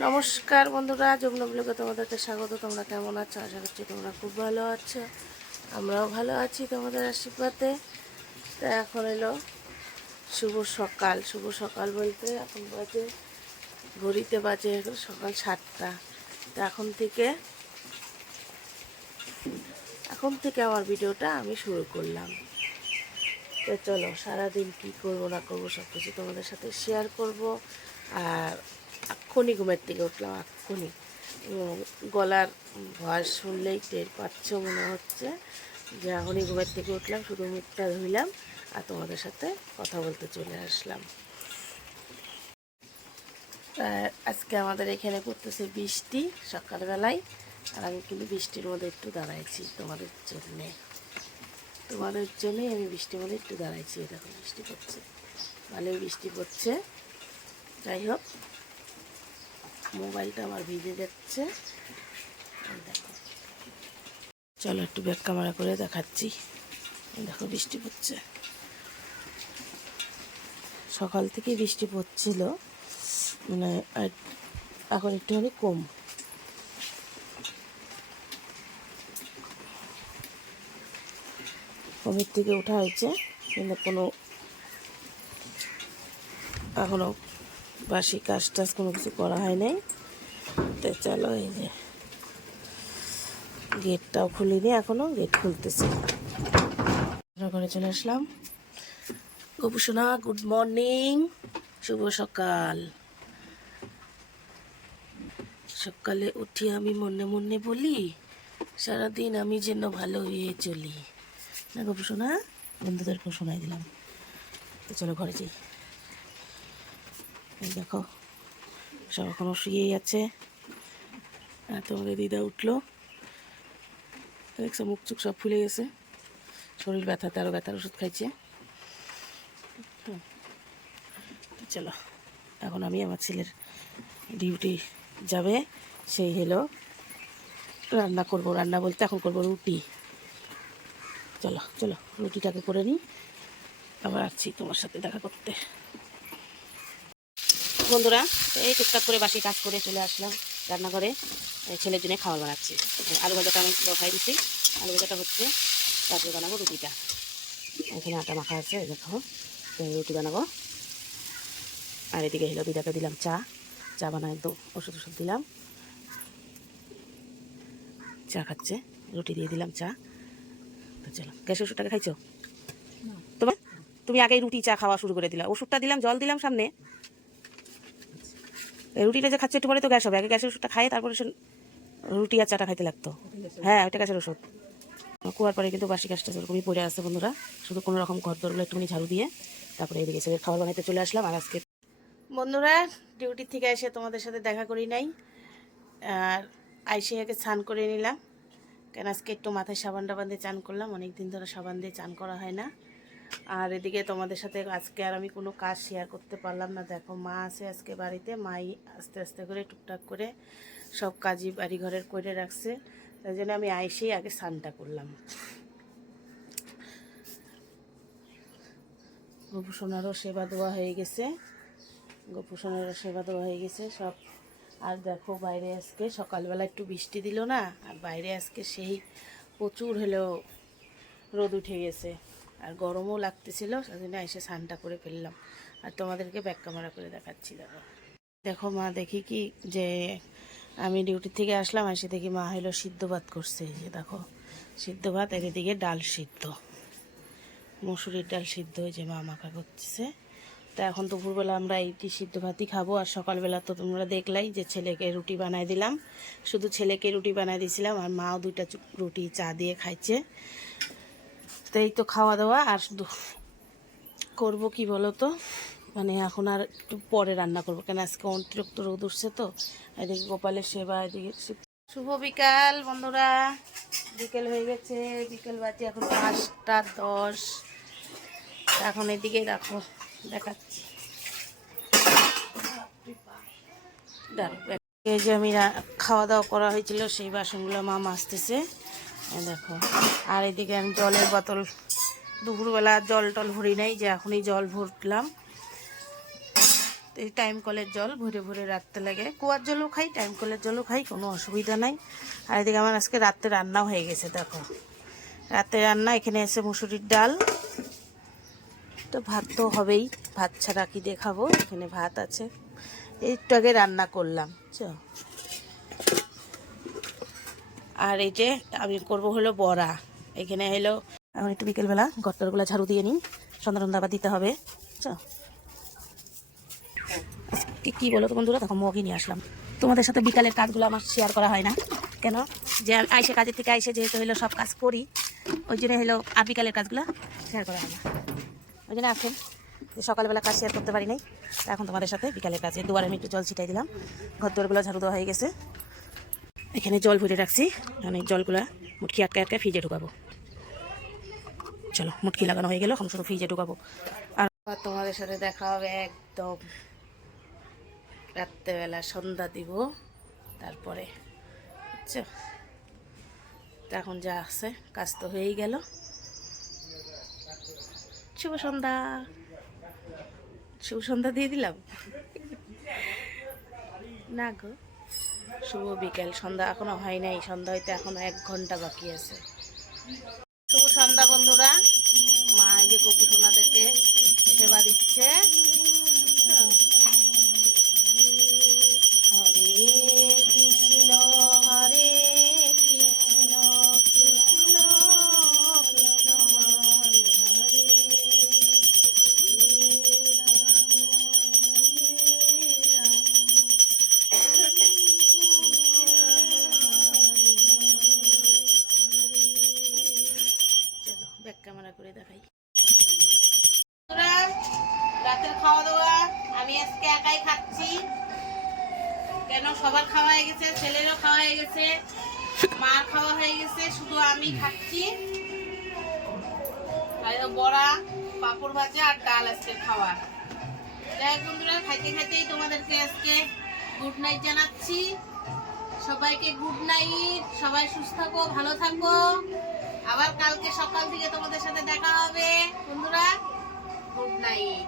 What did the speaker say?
নমস্কার বন্ধুরা, যমুনা ব্লগে তোমাদেরকে স্বাগত। তোমরা কেমন আছো? আশা করছি তোমরা খুব ভালো আছো। আমরাও ভালো আছি তোমাদের আশীর্বাদে। তা এখন এলো শুভ সকাল। শুভ সকাল বলতে এখন বাজে, ঘড়িতে বাজে সকাল 7টা। তো এখন থেকে আমার ভিডিওটা আমি শুরু করলাম। তো চলো, সারাদিন কী করবো না করবো সব কিছু তোমাদের সাথে শেয়ার করব। আর এক্ষুনি ঘুমের থেকে উঠলাম, এক্ষুনি। গলার ভয়েস শুনলেই টের পাচ্ছ মনে হচ্ছে যে এখনই ঘুমের থেকে উঠলাম, শুধু মুখটা ধুইলাম আর তোমাদের সাথে কথা বলতে চলে আসলাম। আজকে আমাদের এখানে পড়তেছে বৃষ্টি সকালবেলায়, আর আমি কিন্তু বৃষ্টির মধ্যে একটু দাঁড়াইছি তোমাদের জন্যই আমি বৃষ্টির মধ্যে একটু দাঁড়াইছি। দেখো বৃষ্টি পড়ছে, ভালোই বৃষ্টি পড়ছে। যাই হোক, মোবাইলটা আমার ভিজে যাচ্ছে। দেখো, চলো একটু ব্যাক ক্যামেরা করে দেখাচ্ছি। দেখো বৃষ্টি পড়ছে, সকাল থেকেই বৃষ্টি পড়ছিল, মানে এখন একটুখানি কম। ঘুমের থেকে ওঠা হয়েছে, কিন্তু এখনও বাসি কাজ টাজ কোনো কিছু করা হয় নাই। তো চলো, এই যে গেটটাও খুলিনি, এখনও গেট খুলতেছে। ঘরে চলে আসলাম। গোপুসোনা, গুড মর্নিং, শুভ সকাল। সকালে উঠি আমি মনে মনে বলি, সারাদিন আমি যেন ভালো হয়ে চলি। না গোপুসোনা, বন্ধুদেরকেও শোনাই দিলাম। তো চলো ঘরে যাই। এই দেখো, সব এখনও শুয়েই আছে। আর তোমাদের দিদা উঠলো, দেখছো মুখ চুখ সব ফুলে গেছে, শরীর ব্যথাতে আরও ব্যথার ওষুধ খাইছে। চলো, এখন আমি আমার ছেলের ডিউটি যাবে, সেই হলো রান্না করব। রান্না বলতে এখন করব রুটি। চলো চলো, রুটিটাকে করে নিই, আবার আসছি তোমার সাথে দেখা করতে। বন্ধুরা, এই টুকটাক করে বাসি কাজ করে চলে আসলাম রান্নাঘরে। ছেলের জন্য খাবার বানাচ্ছি। আলু ভাজাটা আমি বসাই দিচ্ছি, আলু ভাজাটা হচ্ছে, তারপরে বানাবো রুটিটা। এখানে আটা মাখা আছে, দেখো রুটি বানাবো। আর এদিকে হলো দিদাকে দিলাম চা বানায়, একদম ওষুধ দিলাম, চা খাচ্ছে, রুটি দিয়ে দিলাম চা। তো চলো, গ্যাসের ওষুধটাকে খাইছো তোমার? তুমি আগেই রুটি চা খাওয়া শুরু করে দিলা, ওষুধটা দিলাম, জল দিলাম সামনে। রুটিটা যে খাচ্ছে একটু পরে তো গ্যাস হবে, আগে গ্যাসের ওষুধটা খাই তারপরে রুটি আর চাটা খাইতে লাগতো। হ্যাঁ, ওইটা গ্যাসের ওষুধ। কুয়ার পরে কিন্তু বাসি কাজটা সেরকমই পড়ে আসছে বন্ধুরা, শুধু কোনো রকম ঘর দরগুলো একটুখানি ঝাড়ু দিয়ে তারপরে এদিকে ছেলের খাবার বানাইতে চলে আসলাম। আর আজকে বন্ধুরা, ডিউটি থেকে এসে তোমাদের সাথে দেখা করি নাই, আর আইসে আগে স্নান করে নিলাম, কেন আজকে একটু মাথায় সাবান টাবান দিয়ে চান করলাম, অনেক দিন ধরে সাবান দিয়ে চান করা হয় না। আর এদিকে তোমাদের সাথে আজকে আর আমি কোনো কাজ শেয়ার করতে পারলাম না। দেখো, মা আছে আজকে বাড়িতে, মাই আস্তে আস্তে করে টুকটাক করে সব কাজই বাড়ি ঘরের করে রাখছে, তাই জন্য আমি আইসেই আগে স্নানটা করলাম। গোপুসোনারও সেবা দেওয়া হয়ে গেছে, সব। আর দেখো, বাইরে আজকে সকালবেলা একটু বৃষ্টি দিল না, আর বাইরে আজকে সেই প্রচুর হলেও রোদ উঠে গেছে, আর গরমও লাগতেছিল, সেজন্য এসে স্নানটা করে ফেললাম। আর তোমাদেরকে ব্যাক ক্যামেরা করে দেখাচ্ছি। দেখো দেখো মা, দেখি কি যে আমি ডিউটি থেকে আসলাম, এসে দেখি মা হলো সিদ্ধ ভাত করছে। যে দেখো, সিদ্ধ ভাত, আর এদিকে ডাল সিদ্ধ, মসুরির ডাল সিদ্ধ, যে মা মাখা করতেছে। তা এখন দুপুরবেলা আমরা এইটি সিদ্ধ ভাতই খাবো। আর সকালবেলা তো তোমরা দেখলাই যে ছেলেকে রুটি বানাই দিলাম, শুধু ছেলেকে রুটি বানাই দিয়েছিলাম, আর মাও 2টা রুটি চা দিয়ে খাইছে। তো এই তো খাওয়া দাওয়া। আর শুধু করবো কি বলো তো, মানে এখন আর একটু পরে রান্না করবো, কেন আজকে অতিরিক্ত রোদ উঠছে তো। এদিকে গোপালের সেবা, এদিকে শুভ বিকাল বন্ধুরা, বিকেল হয়ে গেছে, বিকেল বাজে এখন 5টা 10। এখন এদিকে রাখো, দেখাচ্ছি। এই যে আমি খাওয়া দাওয়া করা হয়েছিল, সেই বাসনগুলো মা মাজতেছে, দেখো। আর এদিকে আমি জলের বোতল, দুপুরবেলা জল টল ভরি নাই, যে এখনই জল ভরলাম। তো এই টাইম কলের জল ভরে ভরে রাখতে লাগে, কুয়ার জলও খাই, টাইম কলের জলও খাই, কোনো অসুবিধা নাই। আর এদিকে আমার আজকে রাত্রে রান্নাও হয়ে গেছে, দেখো রাতে রান্না। এখানে এসে মুসুরির ডাল, তো ভাত তো হবেই, ভাত ছাড়া কি দেখাবো। এখানে ভাত আছে, একটু আগে রান্না করলাম। আর এই যে আমি করব হলো বড়া। এখানে হলো এখন একটু বিকেলবেলা গত্তরগুলো ঝাড়ু দিয়ে নিই, সন্ধ্যা আবার দিতে হবে। কি বলো তো বন্ধুরা, তখন মগই নিয়ে আসলাম। তোমাদের সাথে বিকালের কাজগুলো আমার শেয়ার করা হয় না কেন, যে আইসে কাজের থেকে আইসে যেহেতু হলো সব কাজ করি, ওই জন্য হলো আর বিকালের কাজগুলো শেয়ার করা হয় না। ওই জন্য আছেন যে সকালবেলা কাজ শেয়ার করতে পারি নাই, এখন তোমাদের সাথে বিকালের কাজে দুয়ারে আমি একটু জল ছিটাই দিলাম। ঘর দুয়ারগুলো ঝাড়ু দেওয়া হয়ে গেছে। এখানে জল ভরে রাখছি, মানে জলগুলা মুটকি আটকে আটকে ফ্রিজে ঢুকাবো। চলো মুটকি লাগানো হয়ে গেল, এখন শুধু ফ্রিজে ঢুকাবো। আর তোমাদের সাথে দেখা হবে একদম রাত্রেবেলা, সন্ধ্যা দিব তারপরে, বুঝছো। তো এখন যা আছে কাজ তো হয়েই গেল। শুভ সন্ধ্যা, শুভ সন্ধ্যা দিয়ে দিলাম না গো, শুভ বিকেল। সন্ধ্যা এখনো হয় নাই, সন্ধ্যা হইতে এখনো 1 ঘন্টা বাকি আছে। শুভ সন্ধ্যা বন্ধুরা। মা এই যে গোপু সোনাদেরকে সেবা দিচ্ছে। হরে কৃষ্ণ হরে কৃষ্ণ কৃষ্ণ কৃষ্ণ হরে হরে, চলো ব্যাক ক্যামেরা করে দেখাই। রাতের খাওয়া দাওয়া আমি আজকে একাই খাচ্ছি, কেন সবার খাওয়া হয়ে গেছে, ছেলেরও খাওয়া হয়ে গেছে, মার খাওয়া হয়ে গেছে, শুধু আমি খাচ্ছি। বড়া, পাঁপড় ভাজা আর ডাল আজকে খাওয়া। যাই হোক বন্ধুরা, খাইতে খাইতেই তোমাদেরকে আজকে গুড নাইট জানাচ্ছি। সবাইকে গুড নাইট, সবাই সুস্থ থাকো, ভালো থাকো। আবার কালকে সকাল থেকে তোমাদের সাথে দেখা হবে বন্ধুরা। Good night.